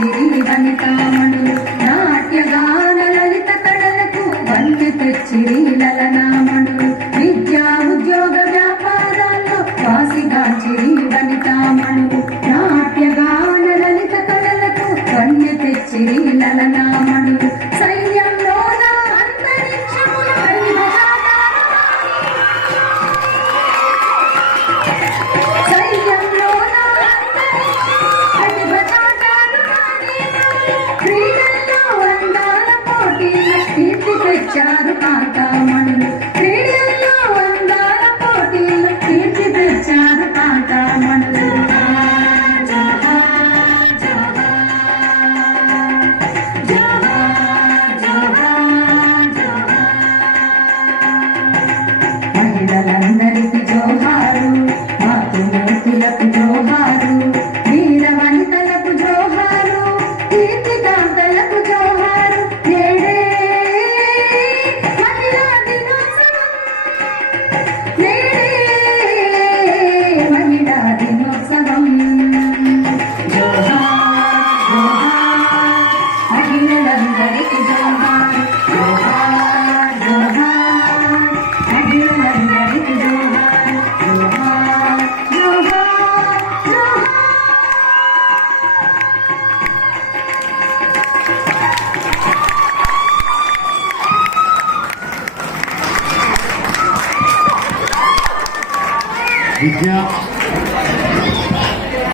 కాంచిరి వనితామణులు నాట్యగాన లలిత కళలకు వన్నె తెచ్చిరి లలనామణులు విద్యా ఉద్యోగ వ్యాపారాల్లో వాసిగాంచిరి వనితామణులు నాట్యగాన లలిత కళలకు వన్నె తెచ్చిరి లలనామణులు సైన్యంలోన అంతరిక్షముల తెచ్చారు కాంతామణులు క్రీడల్లో అందాల పోటీలు కీర్తి తెచ్చారు కాంతామణులు మహిళలందరికీ జోహారు మాతృమూర్తులకు జోహారు వీర వనితలకు జోహారు కీర్తి కాంతలకు జోహారు విద్య